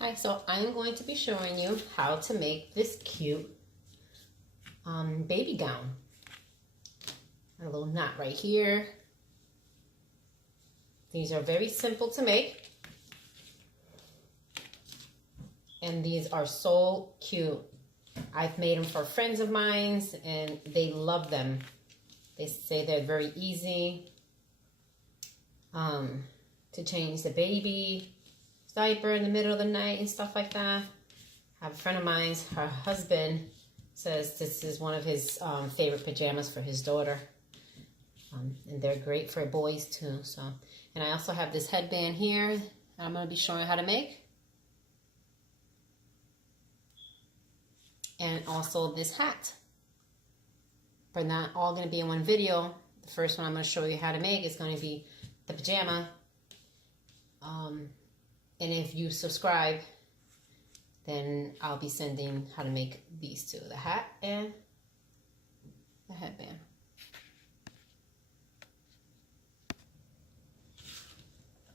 Hi, so I'm going to be showing you how to make this cute baby gown. A little knot right here. These are very simple to make. And these are so cute. I've made them for friends of mine and they love them. They say they're very easy to change the baby diaper in the middle of the night and stuff like that. I have a friend of mine, her husband says this is one of his favorite pajamas for his daughter. And they're great for boys too. So, and I also have this headband here that I'm going to be showing how to make. And also this hat. But not all going to be in one video. The first one I'm going to show you how to make is going to be the pajama. And if you subscribe, then I'll be sending how to make these two, the hat and the headband.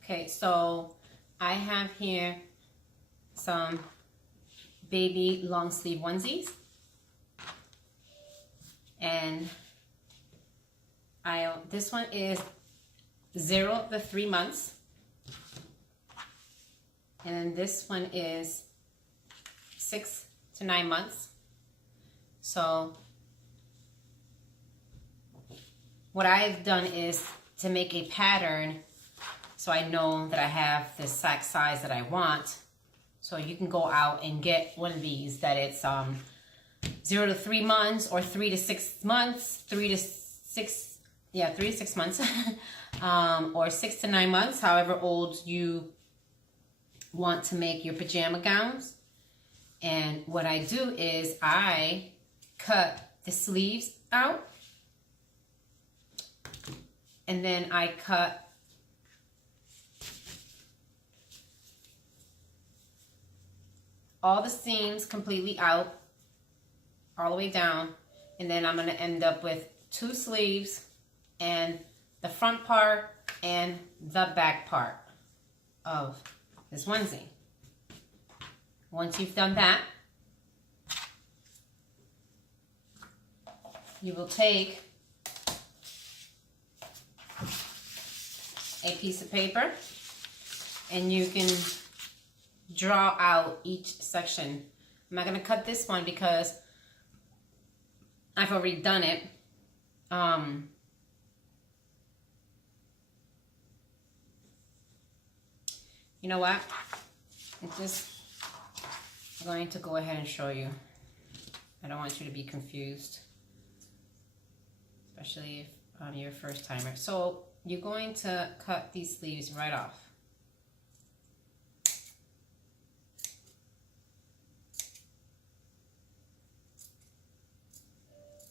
Okay, so I have here some baby long sleeve onesies. And this one is 0 to 3 months. And then this one is 6 to 9 months. So what I've done is to make a pattern so I know that I have the exact size that I want. So you can go out and get one of these that it's 0 to 3 months or 3 to 6 months, 3 to 6 months, or 6 to 9 months, however old you want to make your pajama gowns. And what I do is I cut the sleeves out, and then I cut all the seams completely out, all the way down, and then I'm going to end up with 2 sleeves and the front part and the back part of this onesie. Once you've done that, you will take a piece of paper and you can draw out each section. I'm not going to cut this one because I've already done it. You know what? I'm just going to go ahead and show you. I don't want you to be confused, especially if you're a first timer. So you're going to cut these sleeves right off.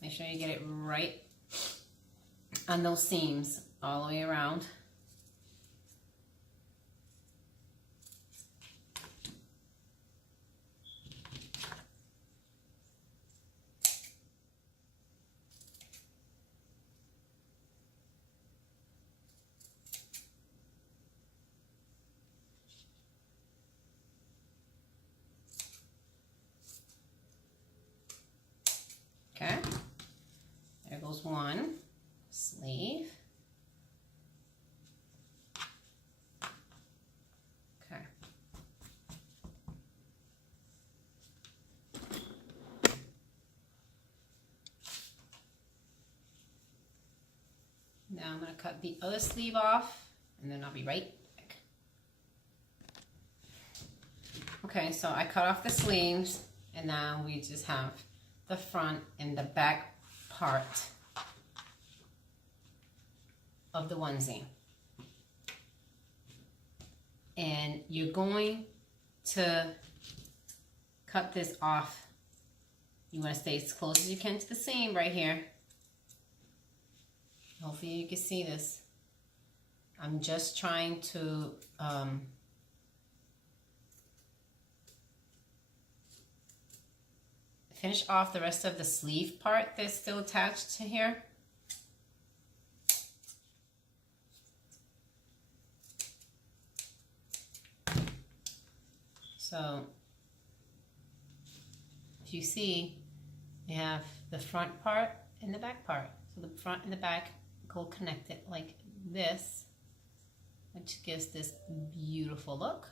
Make sure you get it right on those seams all the way around. Okay, there goes one sleeve. Okay. Now I'm going to cut the other sleeve off, and then I'll be right back. Okay, so I cut off the sleeves, and now we just have the front and the back part of the onesie. And you're going to cut this off. You want to stay as close as you can to the seam right here. Hopefully you can see this. I'm just trying to finish off the rest of the sleeve part that's still attached to here. So if you see, you have the front part and the back part. So the front and the back go connected like this, which gives this beautiful look.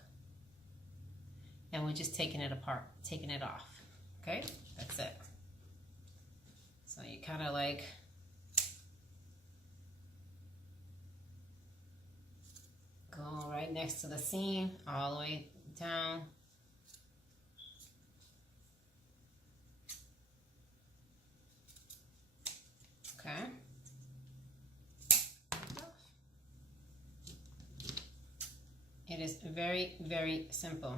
And we're just taking it apart, taking it off. Okay, that's it. So you kind of like go right next to the seam, all the way down. Okay. It is very, very simple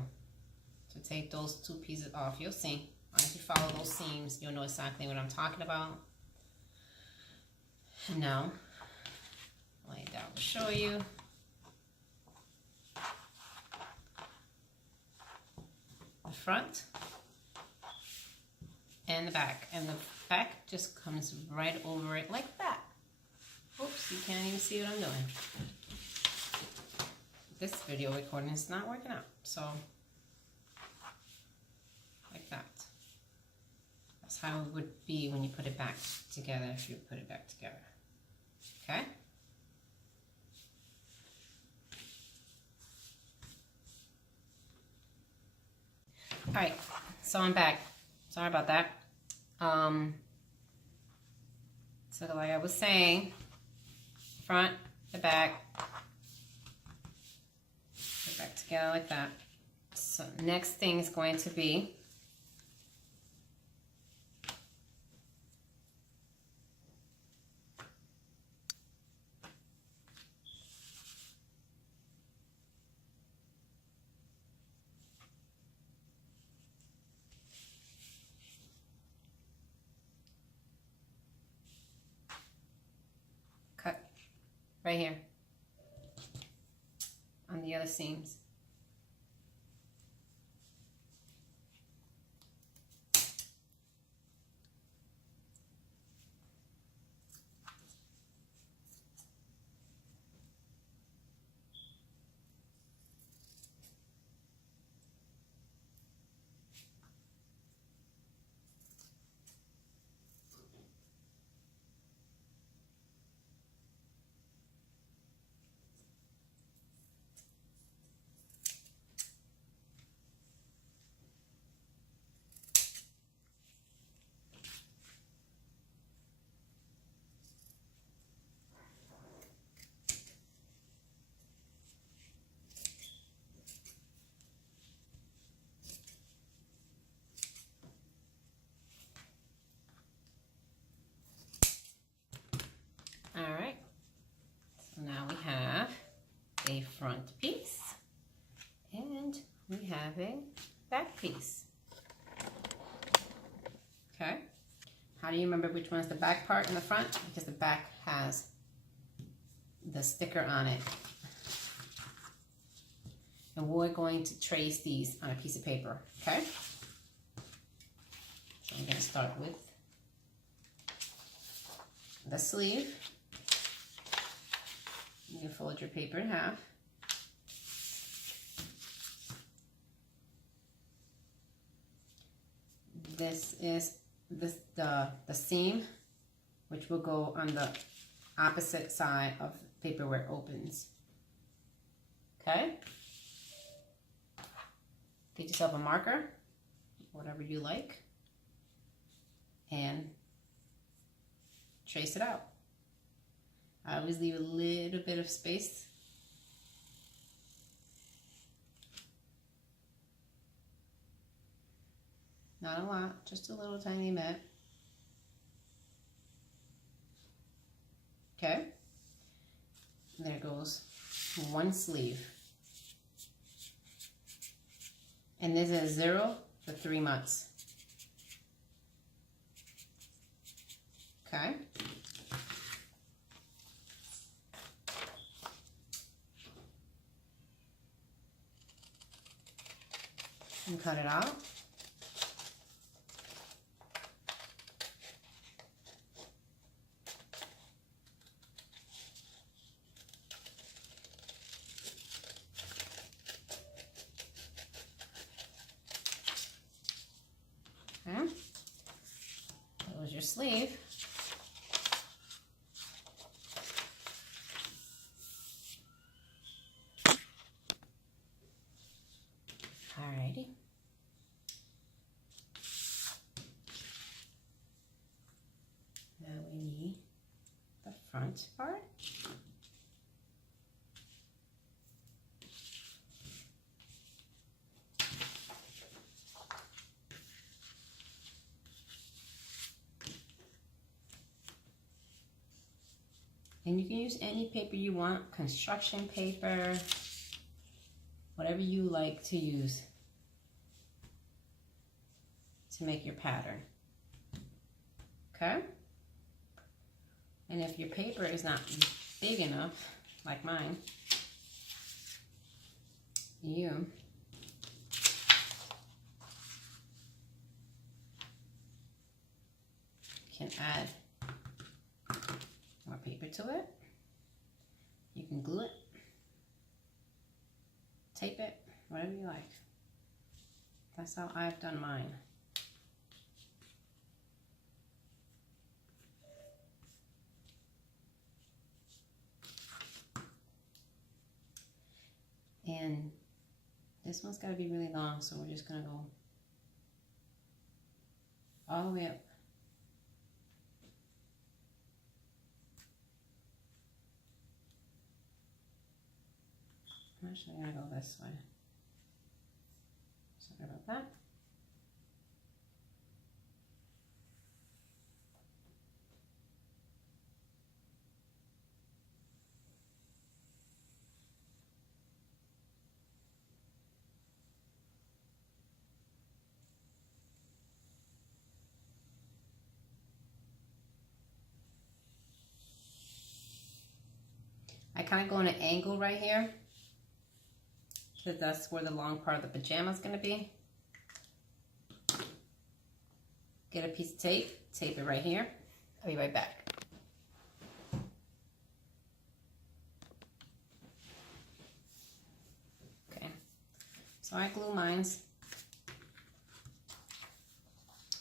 to take those two pieces off. You'll see. Once you follow those seams, you'll know exactly what I'm talking about. And now, like that will show you. The front and the back. And the back just comes right over it like that. Oops, you can't even see what I'm doing. This video recording is not working out, so like that. That's how it would be when you put it back together, if you put it back together. Okay? All right, so I'm back. Sorry about that. So like I was saying, front, the back, put it back together like that. So next thing is going to be cut right here on the other seams. All right, so now we have a front piece and we have a back piece. Okay, how do you remember which one's the back part and the front? Because the back has the sticker on it. And we're going to trace these on a piece of paper, okay? So I'm going to start with the sleeve. You fold your paper in half. This is the seam, which will go on the opposite side of the paper where it opens. Okay? Get yourself a marker, whatever you like, and trace it out. I always leave a little bit of space. Not a lot, just a little tiny bit. Okay, and there goes one sleeve. And this is 0 for 3 months. Okay. And cut it out. your sleeve. Alrighty. Now we need the front part. And you can use any paper you want, construction paper, whatever you like to use to make your pattern. Okay? And if your paper is not big enough, like mine, you can add more paper to it. You can glue it, tape it, whatever you like. That's how I've done mine. And this one's got to be really long, so we're just going to go all the way up. I'm actually going to go this way. Sorry about that. I kind of go in an angle right here, because that's where the long part of the pajama is going to be. Get a piece of tape, tape it right here. I'll be right back. Okay, so I glue mines.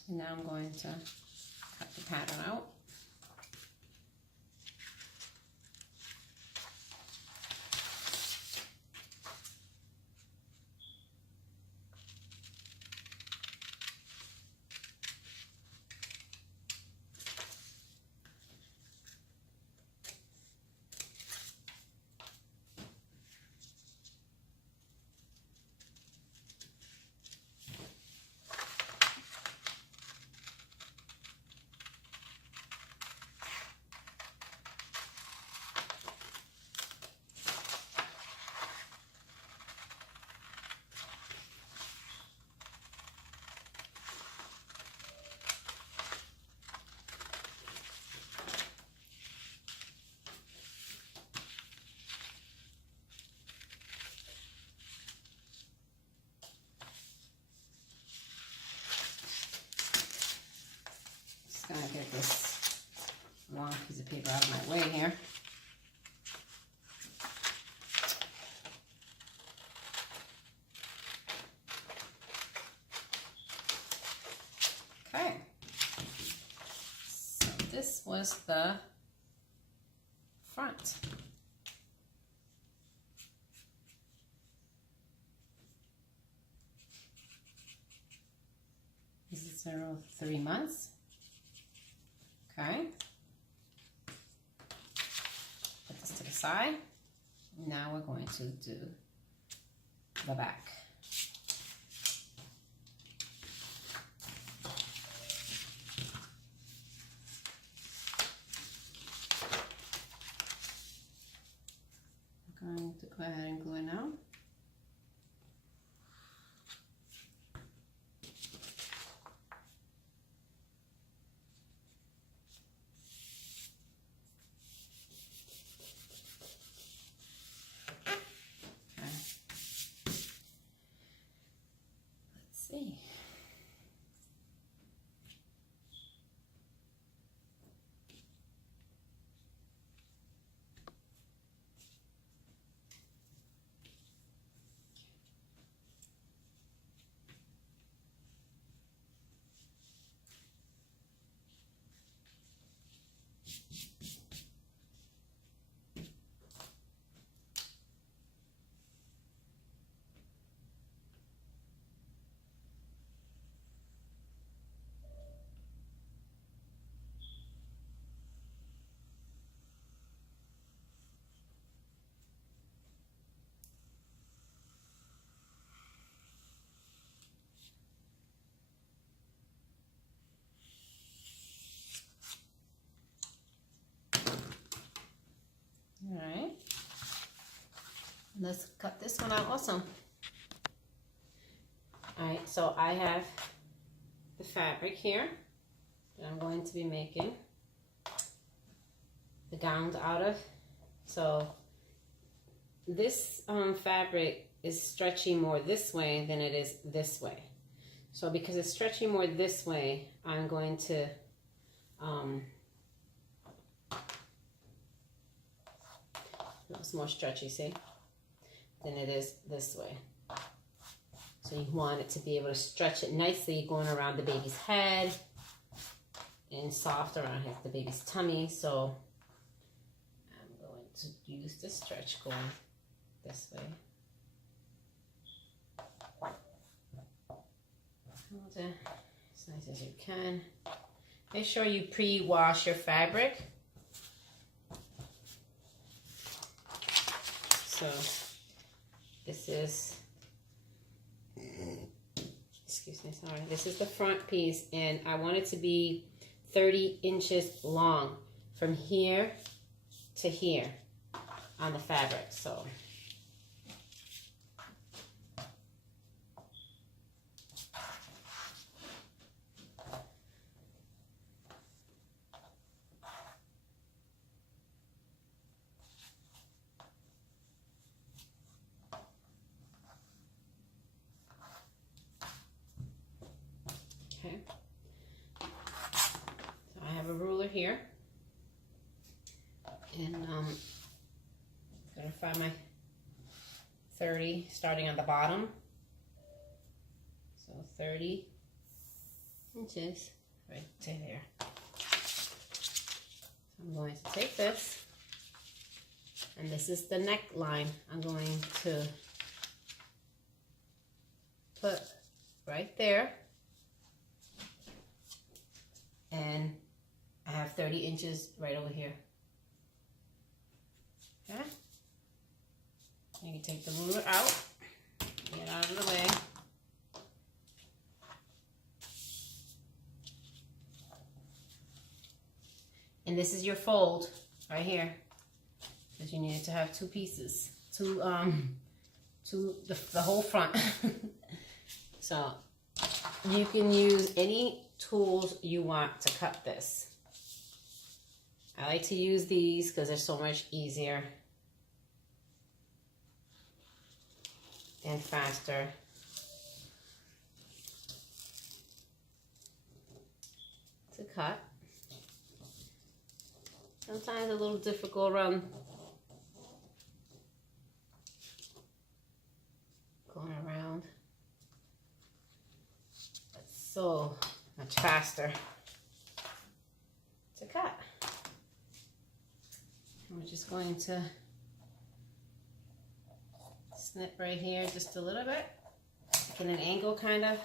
And now I'm going to cut the pattern out. Gonna get this long piece of paper out of my way here. Okay, so this was the front. This is 3 months. Okay, put this to the side. Now we're going to do the back. I'm going to go ahead and glue it now. See. let's cut this one out also. Alright, so I have the fabric here that I'm going to be making the gowns out of. So this fabric is stretching more this way than it is this way. So because it's stretching more this way, I'm going to it's more stretchy, see, than it is this way. So you want it to be able to stretch it nicely going around the baby's head and soft around the baby's tummy. So I'm going to use the stretch going this way. Hold it as nice as you can. Make sure you pre-wash your fabric. So this is, excuse me, sorry. This is the front piece, and I want it to be 30 inches long from here to here on the fabric. So okay. So I have a ruler here, and I'm gonna find my 30 starting on the bottom. So 30 inches right to there. So I'm going to take this, and this is the neckline I'm going to put right there. And I have 30 inches right over here. Okay? You can take the ruler out, get out of the way. And this is your fold right here, because you needed to have two pieces, the whole front. So you can use any tools you want to cut this. I like to use these because they're so much easier and faster. To cut. Sometimes a little difficult around going around. But so much faster to cut. And we're just going to snip right here just a little bit, get an angle kind of.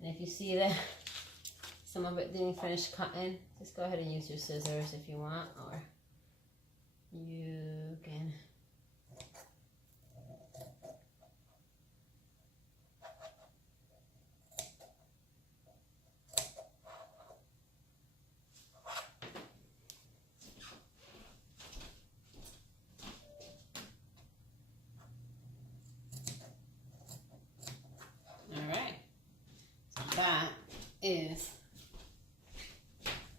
And if you see that some of it didn't finish cutting, just go ahead and use your scissors if you want, or you can that is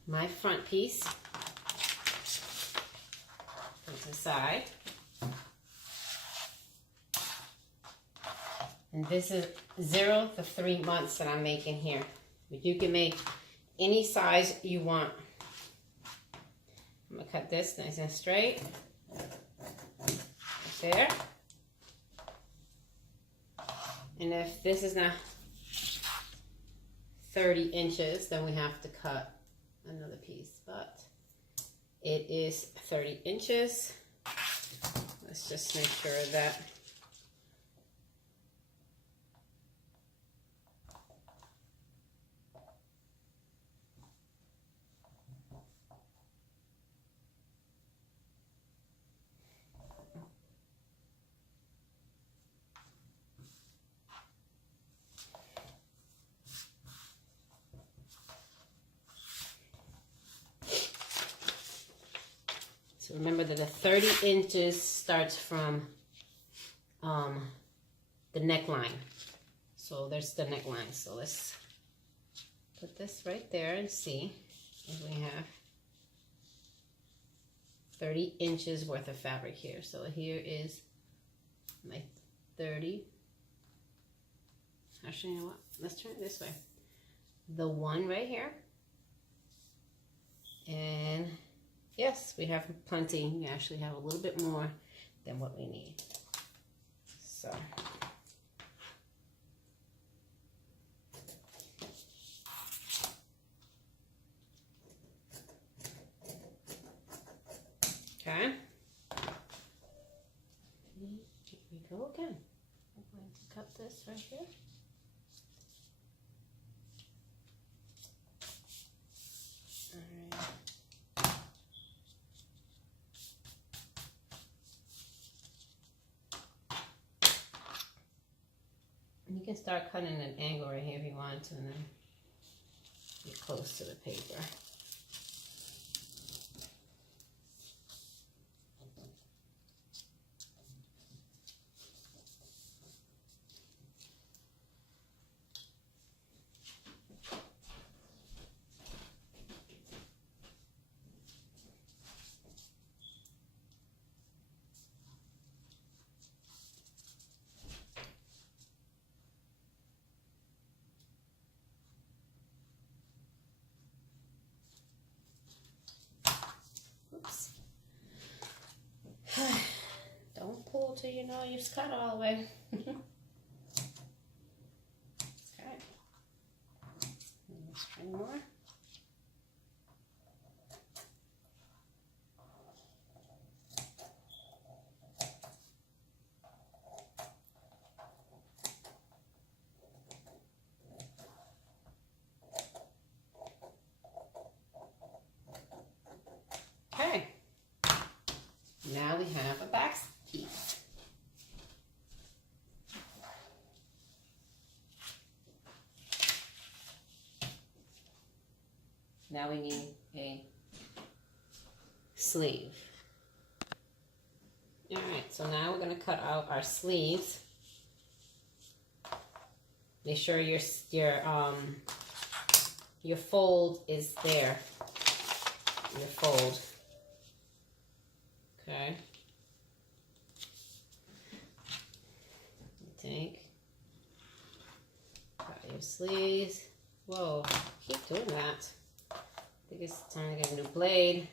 my front piece to the side. And this is 0 to 3 months that I'm making here. But you can make any size you want. I'm gonna cut this nice and straight. Right there. And if this is not 30 inches, then we have to cut another piece, but it is 30 inches. Let's just make sure that So remember that the 30 inches starts from the neckline. So there's the neckline. So let's put this right there and see if we have 30 inches worth of fabric here. So here is my 30. Actually, you know what? Let's turn it this way. The one right here. And yes, we have plenty. We actually have a little bit more than what we need. So. Okay. Here we go again. I'm going to cut this right here. All right. You can start cutting an angle right here if you want to, and then get close to the paper. Oops. Don't pull till you know you've cut all the way. Okay. Let's string more. Okay. Now we have a back piece. Now we need a sleeve. All right, so now we're going to cut out our sleeves. Make sure your fold is there. Your fold. Okay. Take. Cut your sleeves. Whoa, keep doing that. I think it's time to get a new blade.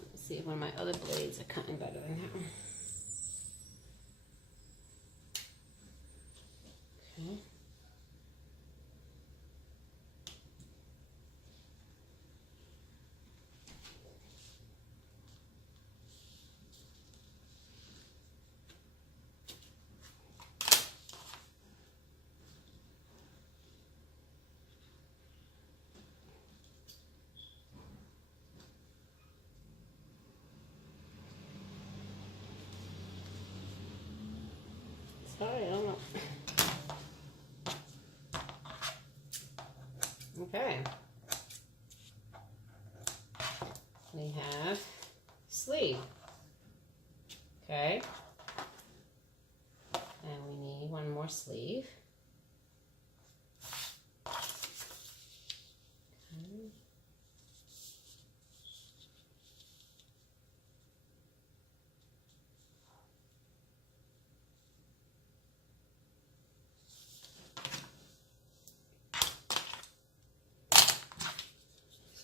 Let's see if one of my other blades are cutting better than that one. Okay. Sorry, I don't know. Okay. We have sleeve. Okay. And we need one more sleeve. Okay.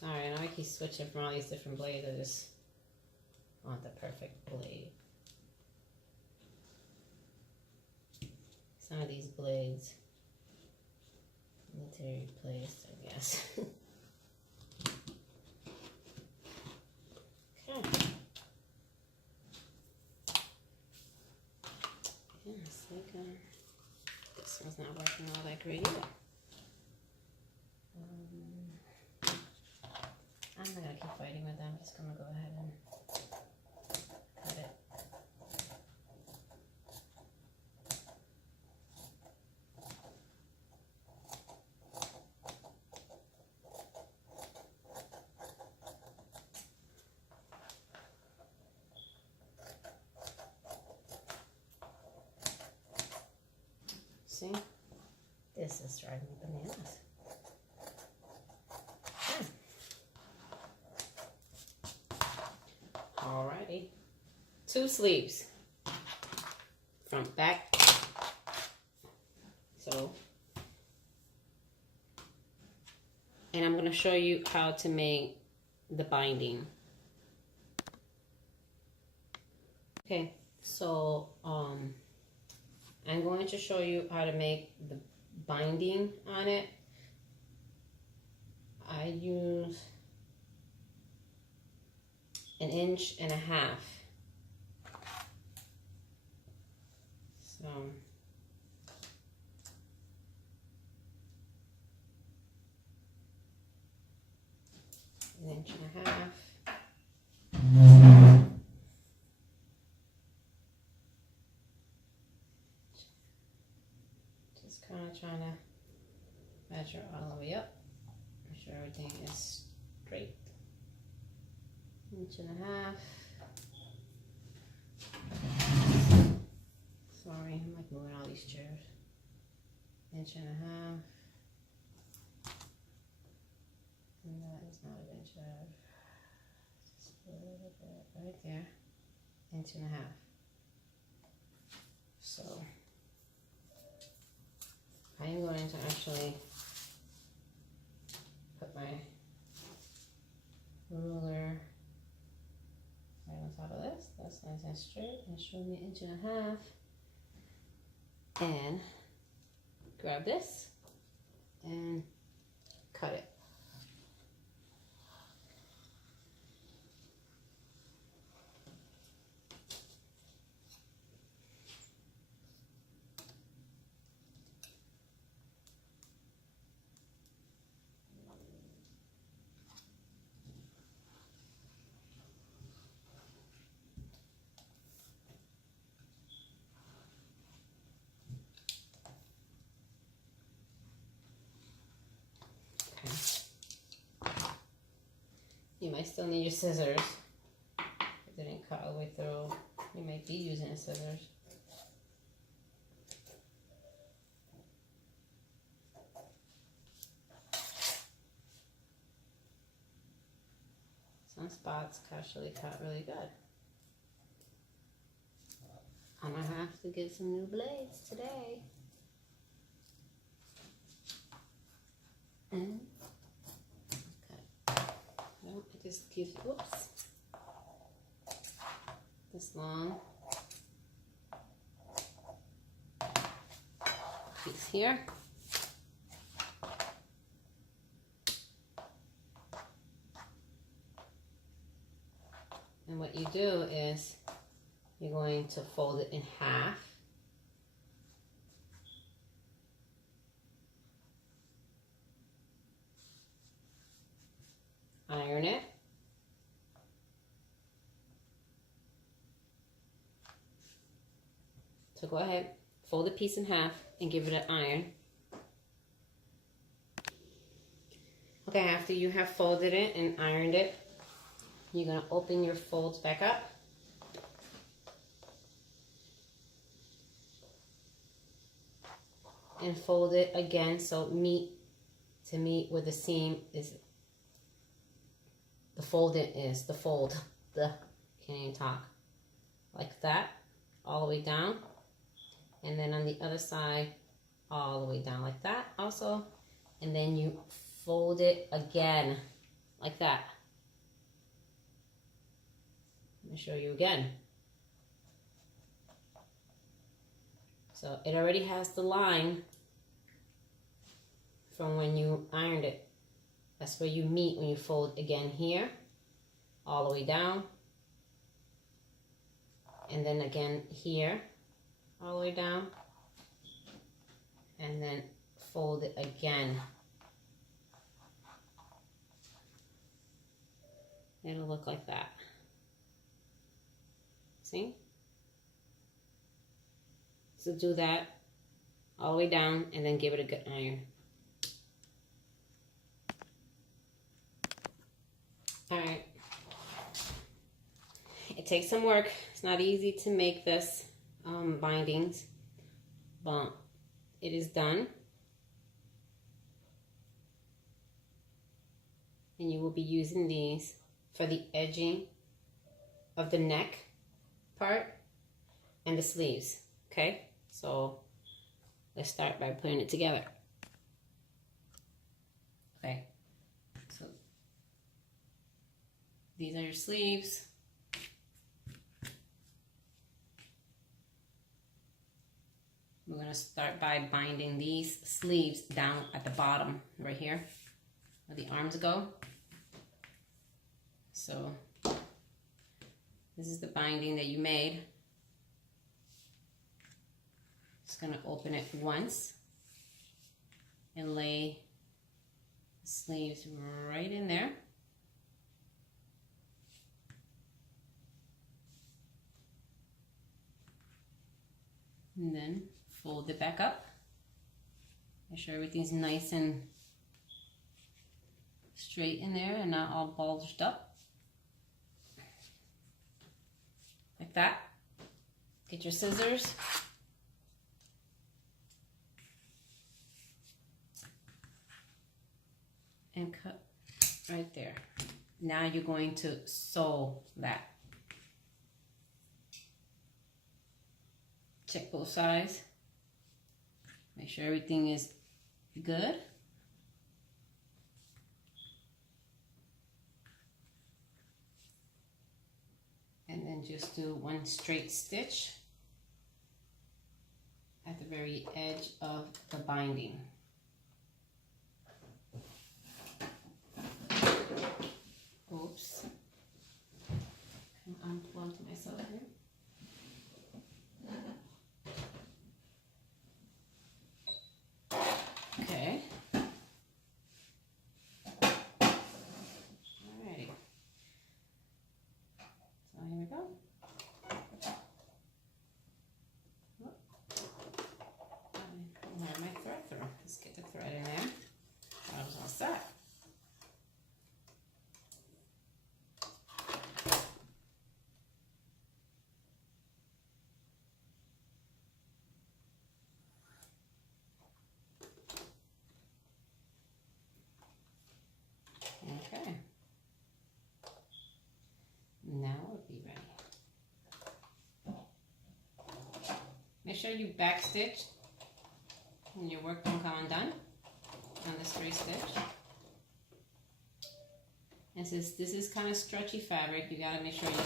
Sorry, I know I keep switching from all these different blades. I just want the perfect blade. Some of these blades need to be replaced, I guess. Okay. Yeah, it's like this one's not working all that great either. I'm not gonna keep fighting with them. I'm just gonna go ahead and cut it. See? This is driving me bananas. Alrighty. 2 sleeves. Front, back. So, and I'm going to show you how to make the binding. Okay, so I'm going to show you how to make the binding on it. I use 1.5 inches. So 1.5 inches. Just kind of trying to measure all the way up. Make sure everything is straight. 1.5 inches. Sorry, I'm like moving all these chairs. 1.5 inches. And that is not 1.5 inches. Just a little bit right there. 1.5 inches. So I am going to actually put my ruler right on top of this. That's nice and straight. And show me 1.5 inches. And grab this and cut it. You might still need your scissors. If it didn't cut all the way through, you might be using the scissors. Some spots actually cut really good. I'm gonna have to get some new blades today. And I just give, whoops, this long piece here. And what you do is you're going to fold it in half. Iron it. So go ahead, fold the piece in half and give it an iron. Okay, after you have folded it and ironed it, you're going to open your folds back up. And fold it again so meet where the seam is. The fold is the fold. Can't even talk. Like that, all the way down. And then on the other side, all the way down like that also. And then you fold it again, like that. Let me show you again. So it already has the line from when you ironed it. That's where you meet when you fold again here, all the way down. And then again here, all the way down. And then fold it again. It'll look like that. See? So do that all the way down and then give it a good iron. Alright. It takes some work. It's not easy to make this bindings, but it is done. And you will be using these for the edging of the neck part and the sleeves, okay? So let's start by putting it together. Okay, so these are your sleeves. We're gonna start by binding these sleeves down at the bottom right here where the arms go. So this is the binding that you made. Just gonna open it once and lay the sleeves right in there. And then fold it back up. Make sure everything's nice and straight in there and not all bulged up. Like that. Get your scissors. And cut right there. Now you're going to sew that. Check both sides. Make sure everything is good. And then just do one straight stitch at the very edge of the binding. Oops. I'm unplugged myself here. Okay. Alrighty. So here we go. Where my thread through? Let's get the thread in there. I was all set. Okay. Now we'll be ready. Make sure you back stitch when your work don't come undone on the straight stitch. And since this is kind of stretchy fabric, you gotta make sure you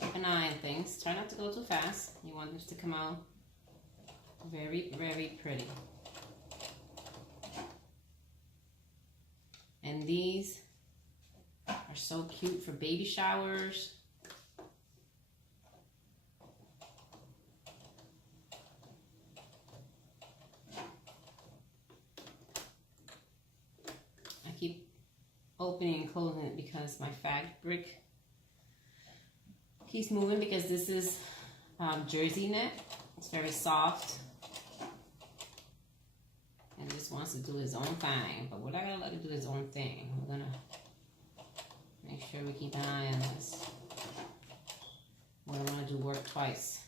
keep an eye on things. Try not to go too fast. You want this to come out very, very pretty. And these are so cute for baby showers. I keep opening and closing it because my fabric keeps moving because this is jersey knit. It's very soft. And he just wants to do his own thing. But we're not going to let him do his own thing. We're going to make sure we keep an eye on this. We don't want to do work twice.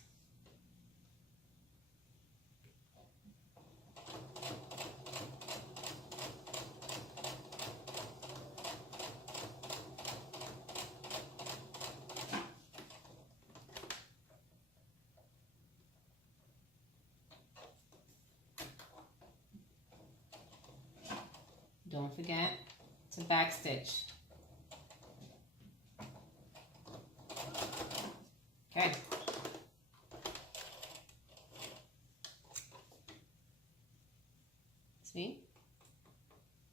Don't forget to back stitch. Okay. See?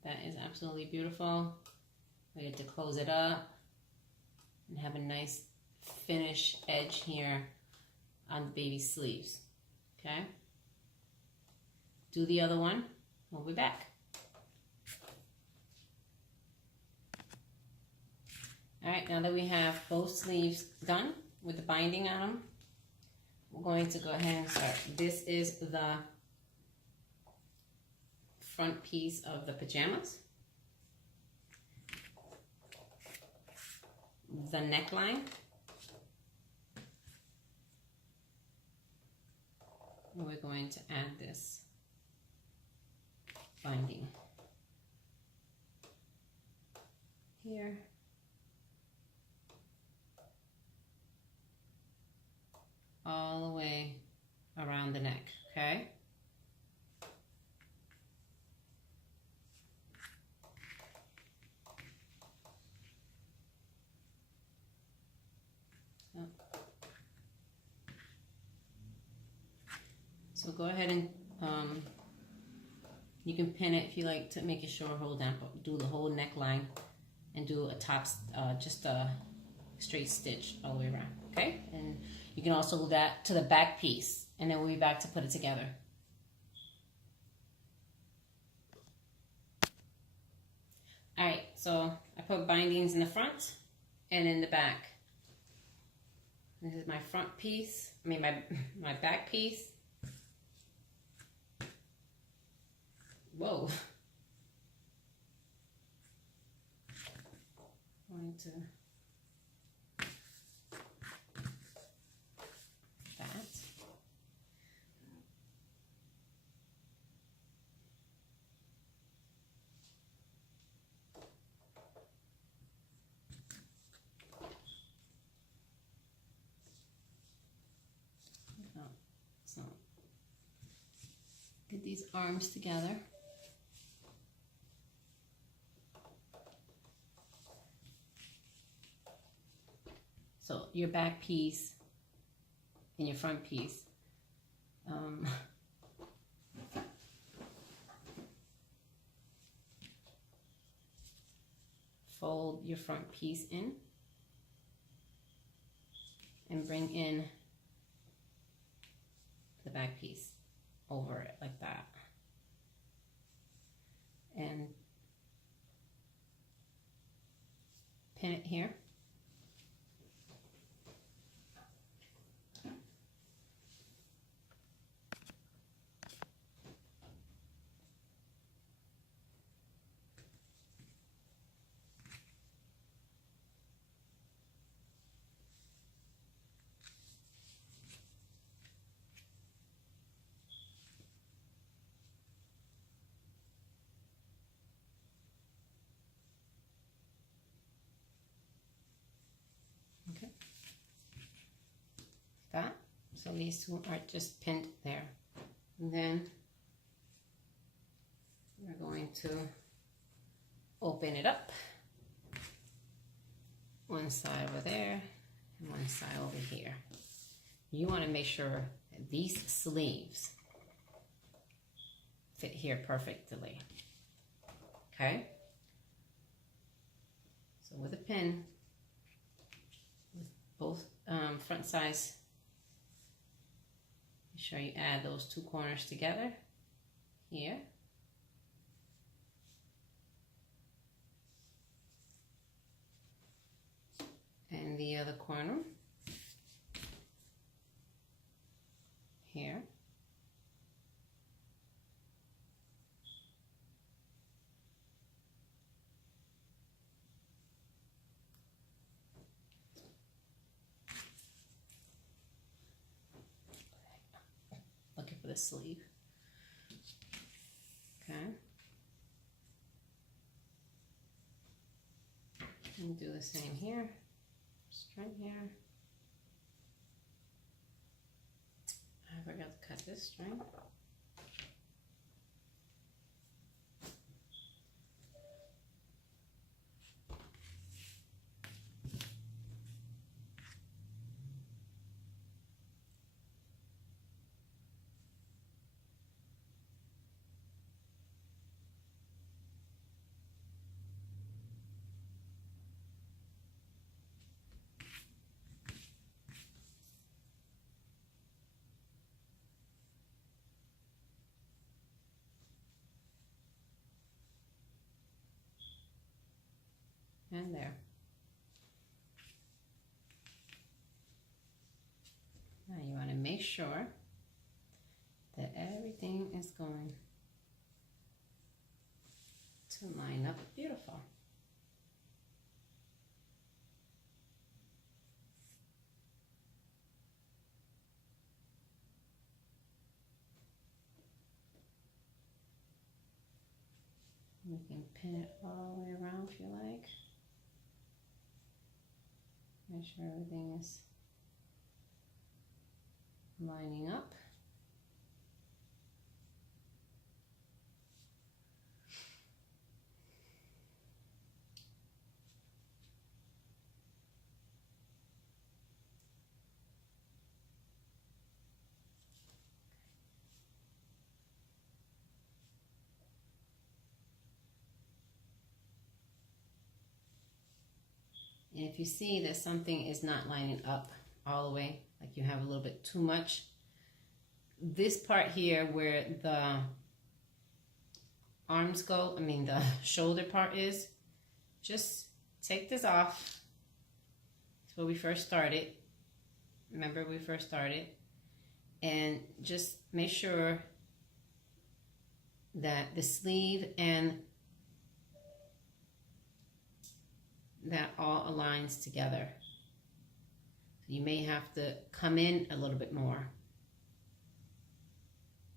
That is absolutely beautiful. We get to close it up and have a nice finish edge here on the baby sleeves. Okay? Do the other one. We'll be back. Alright, now that we have both sleeves done with the binding on them, we're going to go ahead and start. This is the front piece of the pajamas. The neckline. We're going to add this binding. Here. All the way around the neck, okay? So go ahead and you can pin it if you like to make it short, hold down, do the whole neckline and do a top, just a straight stitch all the way around, okay? And you can also do that to the back piece, and then we'll be back to put it together. All right, so I put bindings in the front and in the back. This is my front piece, my back piece. Whoa. Going to that. So get these arms together. So your back piece and your front piece. Fold your front piece in and bring in the back piece over it like that. And pin it here. Okay. That. So these two are just pinned there. And then we're going to open it up. One side over there and one side over here. You want to make sure that these sleeves fit here perfectly. Okay? So with a pin, with both front sides, make sure you add those two corners together here. And the other corner here. Looking for the sleeve. Okay. And do the same here. String here. I forgot to cut this string. And there. Now you want to make sure that everything is going to line up beautiful. You can pin it all the way around if you like. Make sure everything is lining up. And if you see that something is not lining up all the way, like you have a little bit too much, this part here where the arms go, the shoulder part is, just take this off. It's where we first started. Remember, we first started. And just make sure that the sleeve and that all aligns together. So you may have to come in a little bit more,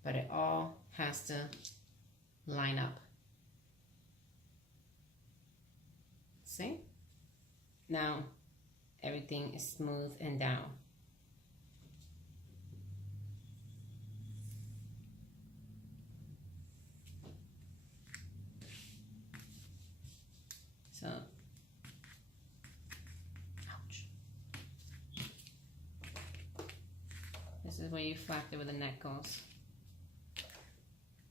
but it all has to line up. See? Now everything is smooth and down. So, ouch. This is where you flapped it where the neck goes.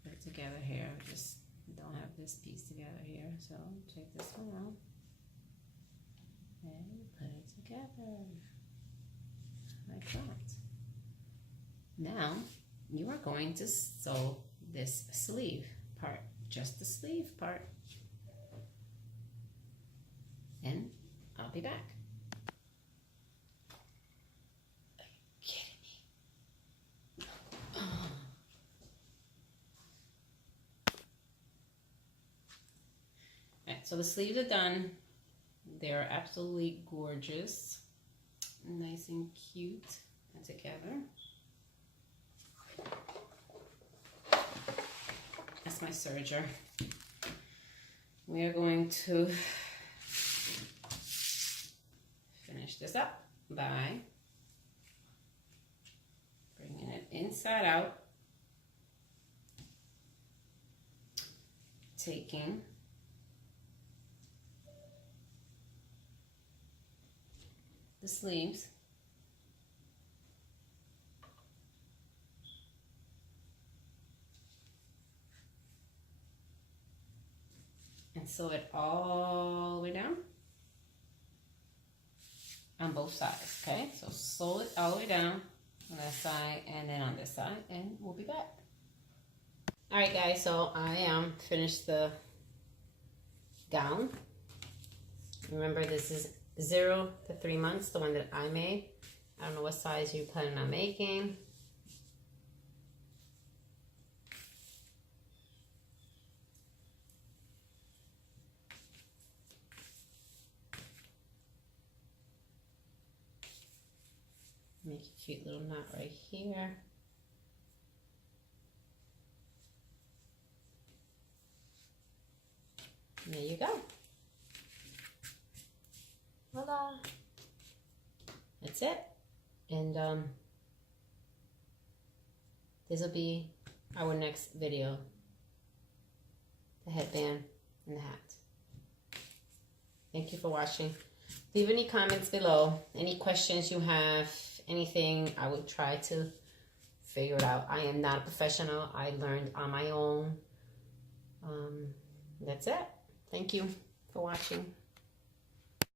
Put it together here. I just don't have this piece together here. So take this one out and put it together like that. Now you are going to sew this sleeve part, just the sleeve part. And I'll be back. Are you kidding me? Oh. Alright, so the sleeves are done. They're absolutely gorgeous. Nice and cute and together. That's my serger. We are going to finish this up by bringing it inside out, taking the sleeves and sew it all the way down on both sides. Okay, so sew it all the way down on that side and then on this side, and we'll be back. All right, guys, so I finished the gown. Remember, this is 0 to 3 months, the one that I made. I don't know what size you're planning on making. Make a cute little knot right here. And there you go. Voila. That's it. And this will be our next video. The headband and the hat. Thank you for watching. Leave any comments below. Any questions you have, anything, I will try to figure it out. I am not a professional. I learned on my own. That's it. Thank you for watching.